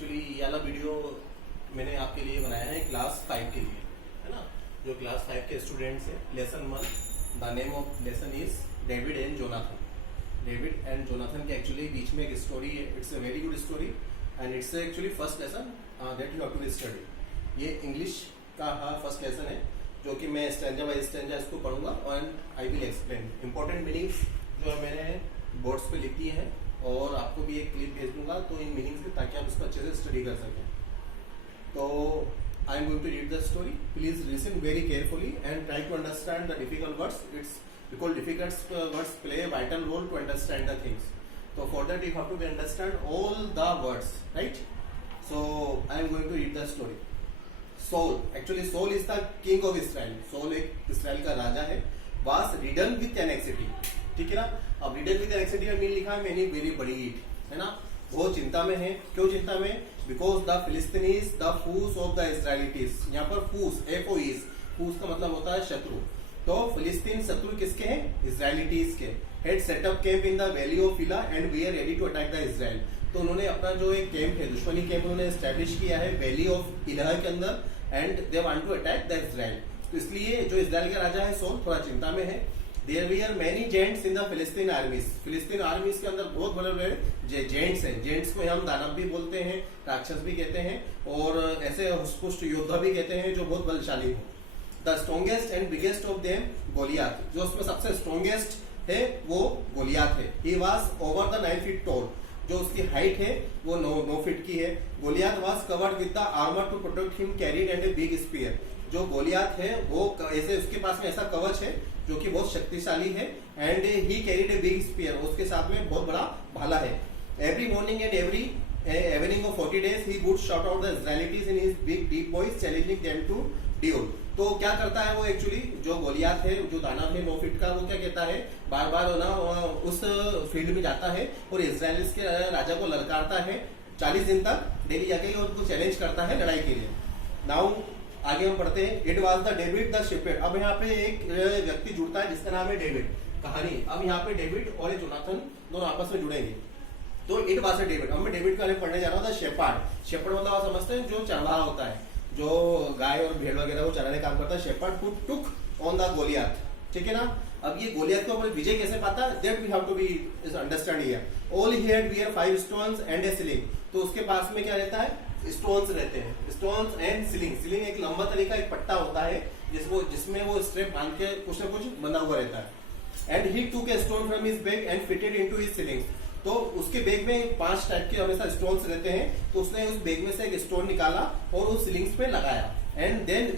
Actually ये वाला video मैंने आपके लिए बनाया है क्लास 5 के लिए, है ना। जो क्लास 5 के स्टूडेंट्स हैं, lesson 1, the name of lesson is David and Jonathan. David and Jonathan के एक्चुअली बीच में एक स्टोरी है। It's a very good story and it's actually first lesson that you have to study. ये English का first lesson है जो कि मैं स्टैंजा बाय स्टैंजा इसको पढ़ूंगा और I will explain important meanings जो मैंने बोर्ड्स पे लिख दिए हैं और आपको भी एक क्लिप भेज दूंगा तो इन मीनिंग्स के, ताकि आप उसको अच्छे से स्टडी कर सकें। तो I am going to read the story, please listen very carefully and try to understand the difficult words. It's because difficult words play a vital role to understand the things. So for that you have to understand all the words, right? So I am going to read the story. Saul, actually Saul is the king of Israel. Saul एक Israel का राजा है। Was ridden with anxiety, ठीक है ना। अब ridden with anxiety में mean लिखा है मैंने वेरी बड़ी ईट, है ना। वो चिंता में है। क्यों चिंता में? Because the Philistines the foes of the Israelites. यहाँ पर फूस F-O-E-S, फूस का मतलब होता है शत्रु। तो फिलिस्तीन शत्रु किसके हैं? इजराइलिटीज के। Had set up camp in the valley of Elah and were ready to attack the Israel. तो उन्होंने अपना जो एक कैंप है, दुश्मनी कैंप उन्होंने एस्टेब्लिश किया है वैली ऑफ इलाह के अंदर and they want to attack the Israel. तो इसलिए जो इजराइल का राजा है सोल थोड़ा चिंता में है। There were many gents in the Philistine armies. फिलिस्तीन आर्मीज के अंदर बहुत बड़े बड़े जेंट्स हैं। जेंट्स को हम दानव भी बोलते हैं, राक्षस भी कहते हैं और ऐसे हुष्ट योद्धा भी कहते हैं जो बहुत बलशाली हो। The strongest and biggest of them Goliath. जो उसमें सबसे स्ट्रॉन्गेस्ट है वो गोलियात है। He was over the 9 feet tall. जो उसकी हाइट है वो 9 फीट की है। Goliath was covered with the armour to protect him carried and a big spear. जो गोलियात है वो ऐसे उसके पास में ऐसा कवच है जो कि बहुत शक्तिशाली है and he carried a big spear. उसके साथ में बहुत बड़ा भाला है। Every morning and every evening of 40 days he would shout out the Israelites in his big deep voice challenging them to duel. तो क्या करता है वो एक्चुअली जो गोलियात है, जो दानव है 9 फीट का, वो क्या कहता है बार बार ना उस फील्ड में जाता है और इजराइल के राजा को ललकारता है 40 दिन तक डेली जाके और उनको चैलेंज करता है लड़ाई के लिए। नाउ आगे हम पढ़ते हैं। It was the David the shepherd. अब यहाँ पे एक व्यक्ति जुड़ता है जिसका नाम है डेविड। कहानी अब यहाँ पे डेविड और जोनाथन दोनों आपस में जुड़ेंगे। तो इट वाज डेविड। अब मैं डेविड का पढ़ने जा रहा हूँ। शेपर्ड, शेपर्ड मतलब आप समझते हैं जो चरवाहा होता है, जो गाय और भेड़ वगैरह को चराने काम करता है। Shepherd who took on the Goliath, ठीक है ना। अब ये गोलियात के ऊपर विजय कैसे पाता है, that we have to be understand here. All he had were 5 stones and a sling. तो उसके पास में क्या रहता है? स्टोन्स रहते हैं। Stones and sling. स्लिंग एक लंबा तरीका एक पट्टा होता है जिसमें वो स्ट्रेप बांध के कुछ न कुछ बंधा हुआ रहता है। एंड ही टूक a stone from his bag and fitted into his sling. तो उसके बैग में 5 टाइप के हमेशा स्टोन्स रहते हैं। तो उसने उस बैग में से एक स्टोन निकाला और उस स्लिंग्स पे लगाया एंड देन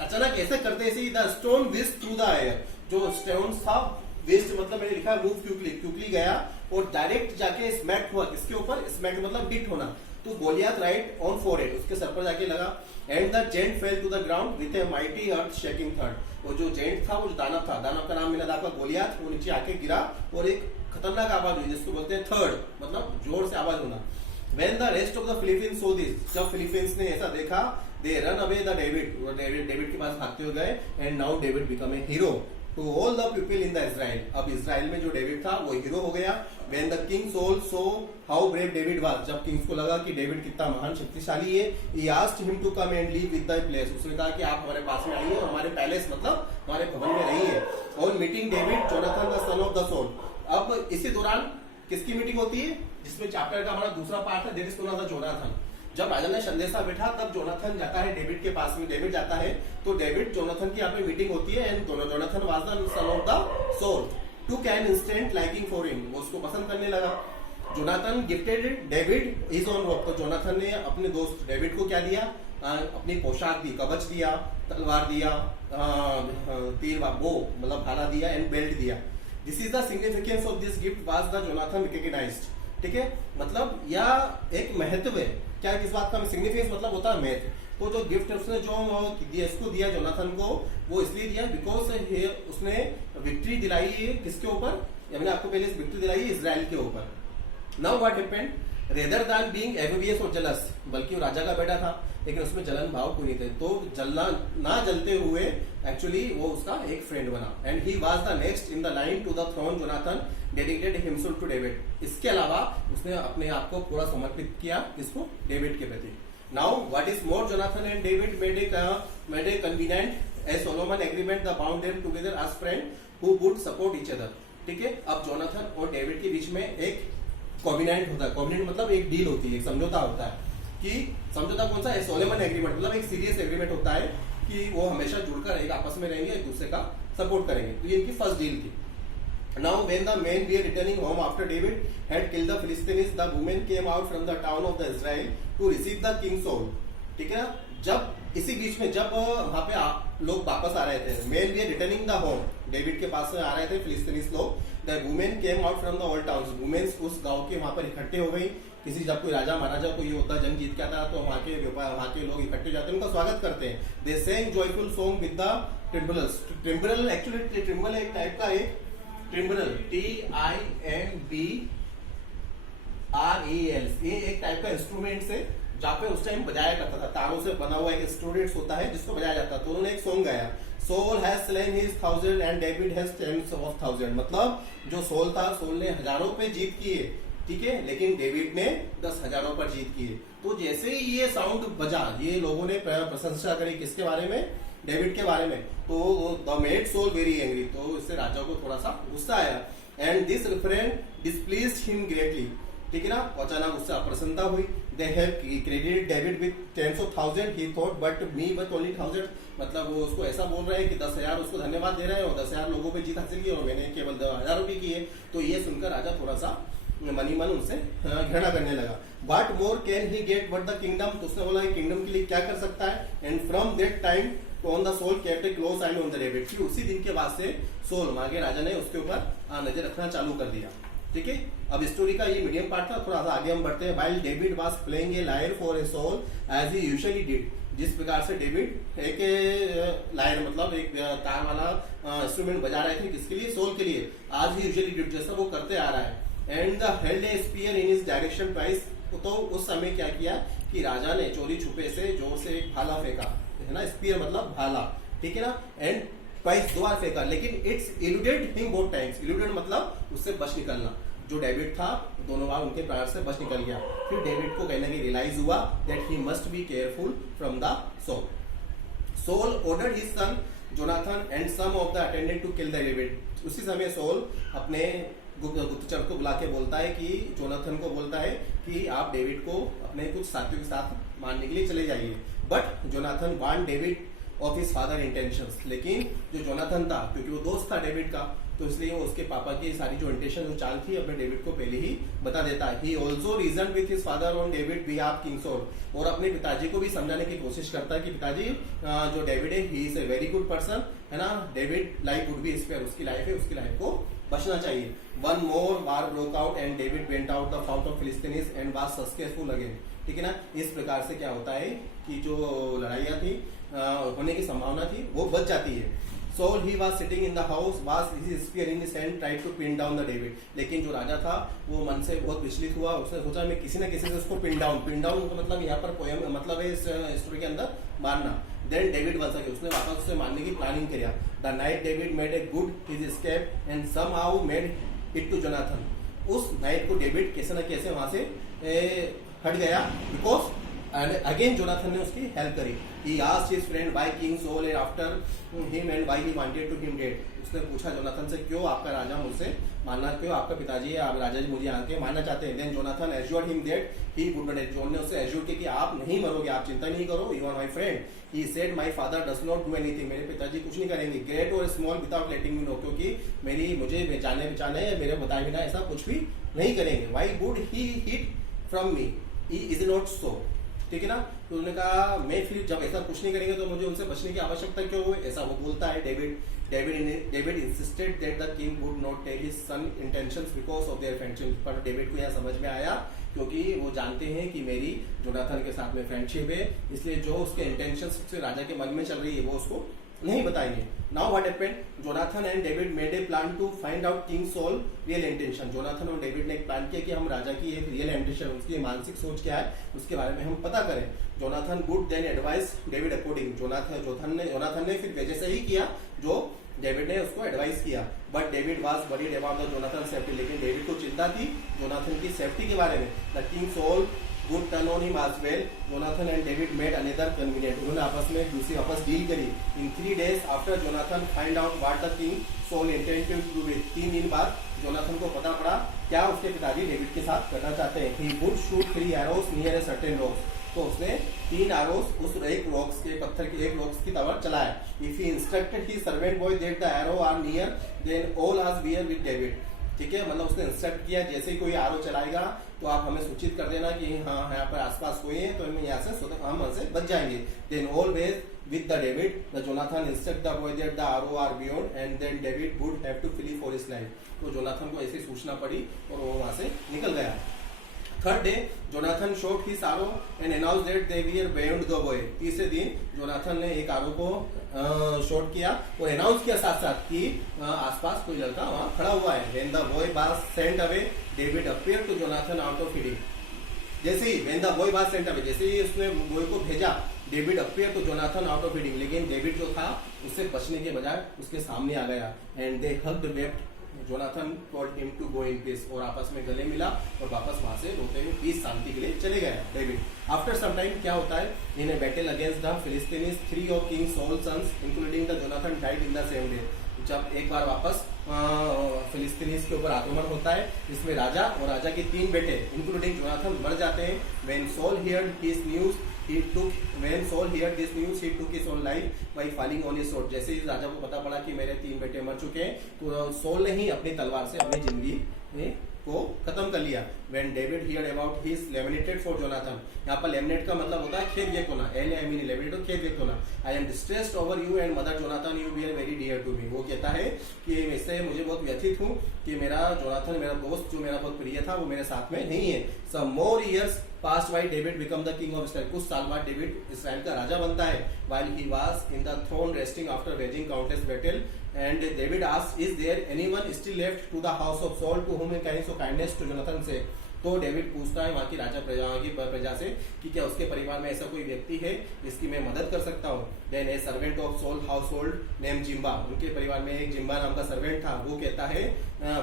अचानक ऐसे करते ऐसे the stone wished through the air. जो स्टोन था विस्ड मतलब मैंने लिखा मूव क्विकली, क्विकली गया और डायरेक्ट जाके स्मैक हुआ। किसके ऊपर? स्मैक मतलब हिट होना। तो गोलियात राइट ऑन फोरहेड, उसके सर पर जाके लगा। And the giant fell to the ground with a mighty earth shaking थर्ड। वो जो जेंट था वो जो दानव था, दानव का नाम मैंने आपका गोलियात, वो नीचे आके गिरा और एक खतरनाक आवाज हुई जिसको बोलते हैं थर्ड, मतलब जोर से आवाज होना। When the rest of the Philippines saw this, जब फिलीपींस ने ऐसा देखा, they run away the David, David के पास भागते हुए गए and now David become a hero to all the people in the Israel. अब इजराइल में जो डेविड था वो हीरो हो गया। When the king Saul saw how brave David was, जब किंग्स को लगा कि डेविड कितना महान शक्तिशाली है, he asked him to come and live with the place. उसने कहा कि आप हमारे पास में आइए और हमारे पैलेस मतलब हमारे भवन में रहिए। On meeting David, Jonathan the son of the Saul. अब इसी दौरान किसकी मीटिंग होती है? जिसमें चैप्टर का हमारा दूसरा पार्ट है, that is called the Jonathan. जब राजा ने संदेशा बैठा तब जोनाथन जाता है डेविड के पास में। डेविड जाता है तो डेविड जोनाथन की यहाँ पे मीटिंग होती है and Jonathan was the son of the Saul took an instant liking for him. वो उसको पसंद करने लगा। Jonathan gifted David his own robe. तो जोनाथन ने अपने दोस्त डेविड को क्या दिया? अपनी पोशाक दी, कवच दिया, तलवार दिया, तीर बो मतलब भाला दिया एंड बेल्ट दिया। This is the significance of this gift was the Jonathan recognized, ठीक है। मतलब यह एक महत्व है। क्या किस बात का सिग्निफिकेंस मतलब होता है महत्व। तो जो गिफ्ट उसने जो दिया, इसको दिया जोनाथन को, वो इसलिए दिया बिकॉज उसने विक्ट्री दिलाई है किसके ऊपर? मैंने आपको पहले विक्ट्री दिलाई है इजराइल के ऊपर। Now what happened? Rather than being envious और जलस, बल्कि वो राजा का बेटा था लेकिन उसमें जलन भाव कोई नहीं थे, तो जलना ना जलते हुए एक्चुअली वो उसका एक फ्रेंड बना। And he was the next in the line to the throne Jonathan dedicated himself to David. इसके अलावा उसने अपने आप को पूरा समर्पित किया किसको, डेविड के प्रति। Now what is more, Jonathan and David made a convenient a solemn agreement the bound them together as friend who would support each other. ठीक है, अब जोनाथन और डेविड के बीच में एक कॉबिनेंट होता है। कॉबिनेंट मतलब एक डील होती है, एक समझौता होता है कि समझौता कौन सा है, सोलोमन एग्रीमेंट, मतलब एक सीरियस एग्रीमेंट होता है कि वो हमेशा जुड़कर एक आपस में रहेंगे, एक दूसरे का सपोर्ट करेंगे। तो ये इनकी फर्स्ट डील थी। Now when the men were returning home after David had killed the Philistines, the women came out from the town of the Israel to receive the king Saul. ठीक है ना, जब इसी बीच में जब वहां पे लोग वापस आ रहे थे, men were returning the home, David के पास में आ रहे थे फिलिस्तीनीज लोग। The women came out from the old towns, women उस गांव के वहां पर इकट्ठे हो गई। किसी जब कोई राजा महाराजा कोई योद्धा जंग जीत के आता है तो वहां के लोग इकट्ठे जाते हैं, उनका स्वागत करते हैं। They sang joyful song with the timbrels. Timbrel actually Trimble एक टाइप का एक ट्रिम्बल, TIMBREL, ये एक टाइप का इंस्ट्रूमेंट से जहाँ पे उस टाइम बजाया करता था, तारों से बना हुआ एक इंस्ट्रूमेंट होता है जिसको बजाया जाता है। तो उन्होंने एक सॉन्ग गाया, Saul has slain his 1000 and David has tens of 1000। मतलब जो सोल था, सोल ने हजारों पे जीत की है, ठीक है, लेकिन डेविड ने 10,000 पर जीत की है। तो जैसे ही ये साउंड बजा, ये लोगों ने प्रशंसा करी किसके बारे में, डेविड के बारे में। तो the made Saul very angry, तो इससे राजा को थोड़ा सा गुस्सा आया। And this refrain displeased him greatly, ठीक है ना, अचानक उससे अप्रसन्नता हुई। They have credited David with tens of 1000, he thought but me with only 1000। मतलब वो उसको ऐसा बोल रहे हैं कि 10,000 उसको धन्यवाद दे रहे हैं और 10,000 लोगों पे जीत हासिल की और मैंने केवल 10,000 रुपये की है। तो ये सुनकर राजा थोड़ा सा मनी मन उनसे घृणा करने लगा। What more can he get but the kingdom? तो उसने बोला किंगडम के लिए क्या कर सकता है। And from that time on the Saul kept a close eye on the David, कि उसी दिन के बाद से सोल मागे राजा ने उसके ऊपर नजर रखना चालू कर दिया। ठीक है, अब स्टोरी का ये मीडियम पार्ट था, थोड़ा सा आगे हम बढ़ते हैं। While David was playing a lyre for a Saul as he usually did, जिस प्रकार से डेविड एक लायर मतलब एक तार वाला इंस्ट्रूमेंट बजा रहे थे, किसके लिए, सोल के लिए, आज ही यूजुअली डिड, जैसा वो करते आ रहा है। And the held A spear in his direction twice, तो उस समय क्या किया कि राजा ने चोरी छुपे से जोर से एक भाला फेंका, है ना, स्पीयर मतलब भाला, ठीक है ना, एंड ट्वाइस, 2 बार फेंका, लेकिन इट्स इल्यूडेड हिम बोथ टाइम्स। इल्यूडेड मतलब उससे बच निकलना, जो डेविड था दोनों बार उनके पैर से बच निकल गया। फिर डेविड को कहने की रियलाइज हुआ that he must be careful from the Saul. Saul ordered his son Jonathan and some of the attendant to kill the David. उसी समय सोल अपने गुप्तचर को बुला के बोलता है कि जोनाथन को बोलता है कि आप डेविड को अपने कुछ साथियों के साथ मारने के लिए चले जाइए। But Jonathan want David of his father intentions, लेकिन जो जोनाथन था क्योंकि वो दोस्त था डेविड का, तो इसलिए वो उसके पापा की सारी जो इंटेंशन जो चाल थी अपने डेविड को पहले ही बता देता है। He also reason with his father on David behalf king Saul, और अपने पिताजी को भी समझाने की कोशिश करता है कि पिताजी जो डेविड है he is a very good person, है ना, David life would be spare, उसकी लाइफ है, उसकी लाइफ को बचना चाहिए। One more war broke out and David went out the fought of Philistines and was successful again, ठीक है ना। इस प्रकार से क्या होता है कि जो लड़ाइयाँ थी होने की संभावना थी वो बच जाती है। Saul he was sitting in the house, was his spear in his hand, tried to pin down the David। लेकिन जो राजा था वो मन से बहुत विचलित हुआ, उसने सोचा मैं किसी न किसी से उसको पिन डाउन का मतलब यहाँ पर पोएम मतलब है इस स्टोरी के अंदर मारना। देन डेविड बन सके, उसने वापस उसे मारने की प्लानिंग किया। The night David made a good his escape and somehow made it to Jonathan. उस नाइट को डेविड कैसे न कैसे वहां से हट गया, बिकॉज and again जोनाथन ने उसकी हेल्प करी। He asked his friend why King Saul after him and why he wanted to him dead। उसने पूछा जोनाथन से क्यों आपका राजा मुझसे मानना, क्यों आपका पिताजी है आप राजा जी मुझे आके मारना चाहते हैं। Then Jonathan assured him that he would not die। John ने उसे एश्योर किया कि आप नहीं मरोगे, आप चिंता नहीं करो, you are my friend। He said my father does not do anything, मेरे पिताजी कुछ नहीं करेंगे, great or small without letting me know, क्योंकि मुझे जाने पहचाने मेरे बताए बिना ऐसा कुछ भी नहीं करेंगे। Why would he hid from me? He is not so, ठीक है ना। तो उन्होंने कहा मैं फिर जब ऐसा कुछ नहीं करेंगे तो मुझे उनसे बचने की आवश्यकता क्यों हो, ऐसा वो बोलता है। David insisted that the king would not tell his son intentions because of their friendship. पर डेविड को यह समझ में आया क्योंकि वो जानते हैं कि मेरी जोनाथन के साथ में फ्रेंडशिप है, इसलिए जो उसके इंटेंशंस राजा के मन में चल रही है वो उसको नहीं बताएंगे। Now what happened, Jonathan and David made a plan to find out king Saul real intention. Jonathan और डेविड ने एक प्लान किया कि हम राजा की एक रियल इंटेंशन, उसकी मानसिक सोच क्या है उसके बारे में हम पता करें। Jonathan good then advice David according, Jonathan ने फिर वजह से ही किया जो डेविड ने उसको एडवाइस किया। But David was worried about the Jonathan safety, लेकिन डेविड को चिंता थी जोनाथन की सेफ्टी के बारे में। The king Saul good turn on him as well, Jonathan and David made another convenient, उन्होंने आपस में दूसरी आपस डील करी। In 3 days after Jonathan find out what the king Saul intended to do with, 3 दिन बाद जोनाथन को पता पड़ा क्या उसके पिताजी डेविड के साथ करना चाहते हैं। He would shoot 3 arrows near a certain rocks, तो उसने 3 arrows उस एक रॉक्स के पत्थर के एक रॉक्स की तरफ चलाया। If he instructed he servant boy that the arrow are near then all are were with David, ठीक है, मतलब उसने इंस्ट्रक्ट किया जैसे ही कोई आरो चलाएगा तो आप हमें सूचित कर देना कि हाँ यहाँ पर आसपास कोई है तो हम यहाँ से हम हमसे बच जाएंगे। Then always with the David the Jonathan instruct the boy that the arrow are beyond and then David would have to flee for his life, तो जोनाथन को ऐसी सूचना पड़ी और वो वहां से निकल गया। Third day Jonathan shot his arrow and announce that they were beyond the boy, तीसरे दिन जोनाथन ने एक आरो को शॉट किया और अनाउंस किया साथ साथ कि आसपास कोई लड़का वहां खड़ा हुआ है। When the boy was sent away David appeared to Jonathan out of hiding, जैसे ही when the boy was sent away, जैसे ही उसने बॉय को भेजा David appeared to Jonathan out of hiding, लेकिन डेविड जो था उससे बचने के बजाय उसके सामने आ गया। And they hugged wept, Jonathan told him to go in peace, और आपस में गले मिला और वापस वहां से रोते हुए पीस शांति के लिए चले गए डेविड। आफ्टर सम टाइम क्या होता है, in a battle against the Philistines 3 of king Saul sons including the Jonathan died in the same day, जब एक बार वापस फिलिस्तीनीज के ऊपर आक्रमण होता है, इसमें राजा और राजा के 3 बेटे इंक्लूडिंग जोनाथन मर जाते हैं। When Saul heard his news when Saul heard this news he took his own life by falling on his sword, जैसे ही राजा को पता पड़ा कि मेरे 3 बेटे मर चुके हैं तो सोल ने ही अपनी तलवार से अपनी जिंदगी को खत्म कर लिया। When David heard about his lamented for Jonathan, यहाँ पर लेमिनेट का मतलब होता है खेद व्यक्त होना, लेमिनेट खेद व्यक्त होना। I am distressed over you and mother Jonathan, you were very dear to me, वो कहता है कि इससे मुझे बहुत व्यथित हूँ कि मेरा जोनाथन मेरा दोस्त जो मेरा बहुत प्रिय था वो मेरे साथ में नहीं है। Some more years passed by David become the king of Israel, कुछ साल बाद डेविड इसराइल का राजा बनता है। While he was in the throne resting after waging countless battle, and David asked, is there anyone still left to the house of Saul to whom he can show kindness to Jonathan से, तो David पूछता है वहाँ की प्रजा से कि क्या उसके परिवार में ऐसा कोई व्यक्ति है जिसकी मैं मदद कर सकता हूँ। Then a servant of Saul household name Ziba, उनके परिवार में एक जिम्बा नाम का सर्वेंट था, वो कहता है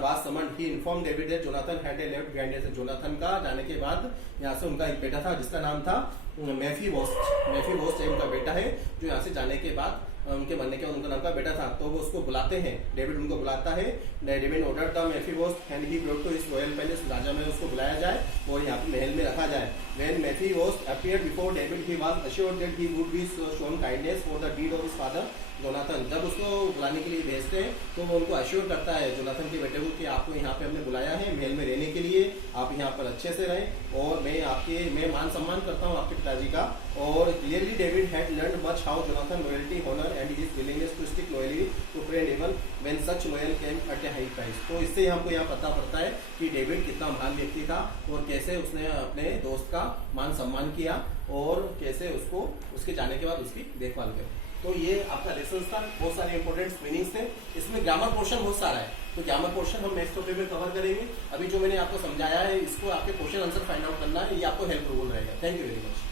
was summoned he inform David that Jonathan had a left behind, Jonathan का जाने के बाद यहाँ से उनका एक बेटा था जिसका नाम था मेफीबोस्ट उनका बेटा है, जो यहाँ से जाने के बाद उनके मरने के बाद उनका नाम का बेटा था, तो वो उसको बुलाते हैं, डेविड उनको बुलाता है। David order the Mephibosheth and he brought to his royal palace, राजा में उसको बुलाया जाए और यहाँ पे महल में रखा जाए। When Mephibosheth appeared before David he was assured that he would be shown kindness for the deed of his father Jonathan, जब उसको बुलाने के लिए भेजते हैं तो वो उनको अश्योर करता है जोनाथन के बेटे को कि आपको यहाँ पे हमने बुलाया है महल में रहने के लिए, आप यहाँ पर अच्छे से रहें और मैं मान सम्मान करता हूँ आपके पिताजी का। और clearly David had learned much how Jonathan loyalty honour and his willingness to stick loyally to friend even when such loyal came at a high price, तो इससे हमको यहाँ पता पड़ता है कि डेविड कितना महान व्यक्ति था और कैसे उसने अपने दोस्त का मान सम्मान किया और कैसे उसको उसके जाने के बाद उसकी देखभाल करी। तो ये आपका लेसन था, बहुत सारे इंपॉर्टेंट मीनिंग्स थे, इसमें ग्रामर पोर्शन बहुत सारा है, तो ग्रामर पोर्शन हम नेक्स्ट टॉपिक में कवर करेंगे। अभी जो मैंने आपको समझाया है इसको आपके क्वेश्चन आंसर फाइंड आउट करना है, ये आपको हेल्पफुल रहेगा। Thank you very much.